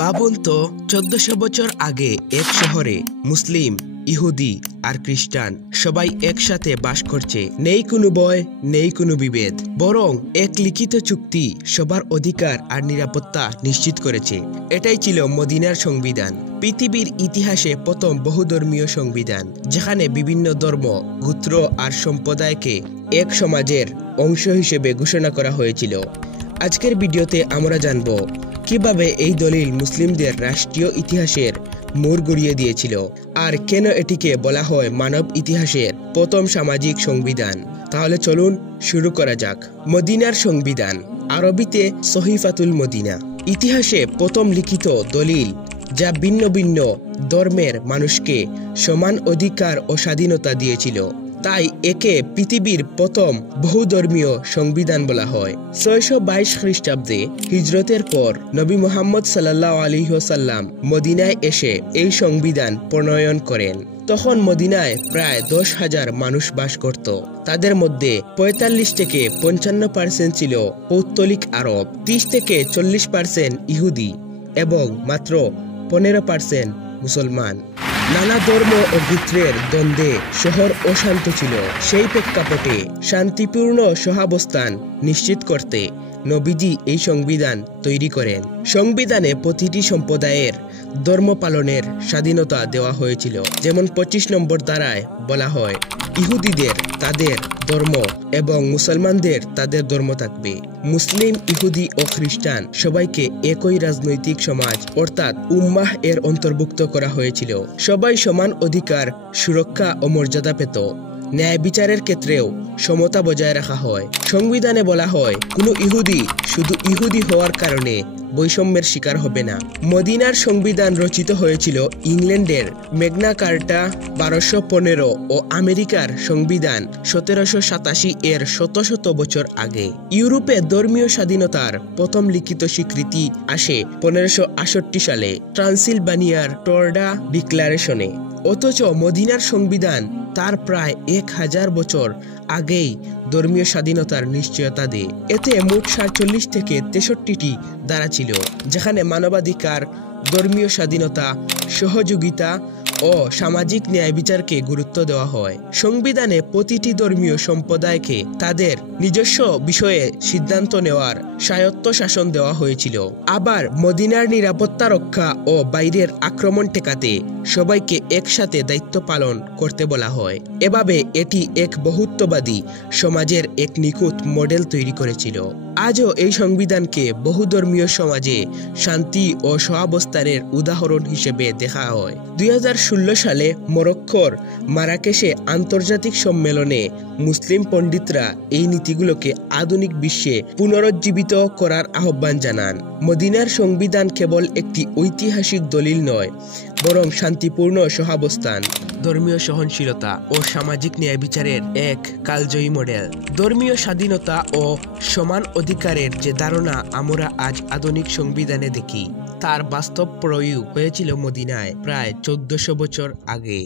ভাবুন তো 1400 বছর আগে এক শহরে মুসলিম, ইহুদি আর খ্রিস্টান সবাই একসাথে বাস করছে। নেই কোনো ভয়, নেই কোনো বিভেদ, বরং এক লিখিত চুক্তি সবার অধিকার আর নিরাপত্তা নিশ্চিত করেছে। এটাই ছিল মদিনার সংবিধান, পৃথিবীর ইতিহাসে প্রথম বহুধর্মীয় সংবিধান, যেখানে বিভিন্ন ধর্ম, গোত্র আর সম্প্রদায়কে এক সমাজের অংশ হিসেবে ঘোষণা করা হয়েছিল। আজকের ভিডিওতে আমরা জানব কিভাবে এই দলিল মুসলিমদের রাষ্ট্রীয় ইতিহাসের মোড় ঘুরিয়ে দিয়েছিল আর কেন এটিকে বলা হয় মানব ইতিহাসের প্রথম সামাজিক সংবিধান। তাহলে চলুন শুরু করা যাক। মদিনার সংবিধান, আরবিতে সহিফাতুল মদিনা, ইতিহাসে প্রথম লিখিত দলিল যা ভিন্ন ভিন্ন ধর্মের মানুষকে সমান অধিকার ও স্বাধীনতা দিয়েছিল। তাই একে পৃথিবীর প্রথম বহুধর্মীয় সংবিধান বলা হয়। 622 খ্রিস্টাব্দে হিজরতের পর নবী মুহাম্মদ সাল্লাল্লাহু আলাইহি ওয়াসাল্লাম মদিনায় এসে এই সংবিধান প্রণয়ন করেন। তখন মদিনায় প্রায় 10,000 মানুষ বাস করত। তাদের মধ্যে 45 থেকে 55% ছিল পৌত্তলিক আরব, 30 থেকে 40% ইহুদি এবং মাত্র 15% মুসলমান। নানা ধর্ম ও গোত্রের দ্বন্দ্বে শহর অশান্ত ছিল। সেই প্রেক্ষাপটে শান্তিপূর্ণ সহাবস্থান নিশ্চিত করতে নবীজি এই সংবিধান তৈরি করেন। সংবিধানে প্রতিটি সম্প্রদায়ের ধর্ম পালনের স্বাধীনতা দেওয়া হয়েছিল। যেমন 25 নম্বর ধারায় বলা হয়, ইহুদিদের তাদের ধর্ম এবং মুসলমানদের তাদের ধর্ম থাকবে। মুসলিম, ইহুদি ও খ্রিস্টান সবাইকে একই রাজনৈতিক সমাজ অর্থাৎ উম্মাহ এর অন্তর্ভুক্ত করা হয়েছিল। সবাই সমান অধিকার, সুরক্ষা ও মর্যাদা পেত। ন্যায় বিচারের ক্ষেত্রেও সমতা বজায় রাখা হয়। সংবিধানে বলা হয়, কোনো ইহুদি শুধু ইহুদি হওয়ার কারণে বৈষম্যের শিকার হবে না। মদিনার সংবিধান রচিত হয়েছিল ইংল্যান্ডের ম্যাগনা কার্টা 1215 ও আমেরিকার সংবিধান 1787 এর শত শত বছর আগে। ইউরোপে ধর্মীয় স্বাধীনতার প্রথম লিখিত স্বীকৃতি আসে 1568 সালে ট্রান্সিলভানিয়ার টর্ডা ডিক্লারেশনে। অথচ মদিনার সংবিধান তার প্রায় 1000 বছর আগেই ধর্মীয় স্বাধীনতার নিশ্চয়তা দেয়। এতে মোট 47 থেকে 63টি ধারা ছিল, যেখানে মানবাধিকার, ধর্মীয় স্বাধীনতা, সহযোগিতা ও সামাজিক ন্যায় বিচারকে গুরুত্ব দেওয়া হয়। সংবিধানে প্রতিটি ধর্মীয় সম্প্রদায়কে তাদের নিজস্ব বিষয়ে সিদ্ধান্ত নেওয়ার স্বায়ত্ত শাসন দেওয়া হয়েছিল। আবার মদিনার নিরাপত্তা রক্ষা ও বাইরের আক্রমণ ঠেকাতে সবাইকে একসাথে দায়িত্ব পালন করতে বলা হয়। এভাবে এটি এক বহুত্ববাদী সমাজের এক নিখুঁত মডেল তৈরি করেছিল। আজও এই সংবিধানকে বহুধর্মীয় সমাজে শান্তি ও সহাবস্থানের উদাহরণ হিসেবে দেখা হয়। 2016 সালে মরক্কোর মারাকেশে আন্তর্জাতিক সম্মেলনে মুসলিম পণ্ডিতরা এই নীতিগুলোকে আধুনিক বিশ্বে পুনরুজ্জীবিত করার আহ্বান জানান। মদিনার সংবিধান কেবল একটি ঐতিহাসিক দলিল নয়, বরং শান্তিপূর্ণ সহাবস্থান, ধর্মীয় সহনশীলতা ও সামাজিক ন্যায় বিচারের এক কালজয়ী মডেল। ধর্মীয় স্বাধীনতা ও সমান অধিকারের যে ধারণা আমরা আজ আধুনিক সংবিধানে দেখি, তার বাস্তব প্রয়োগ হয়েছিল মদিনায় প্রায় 1400 বছর আগে।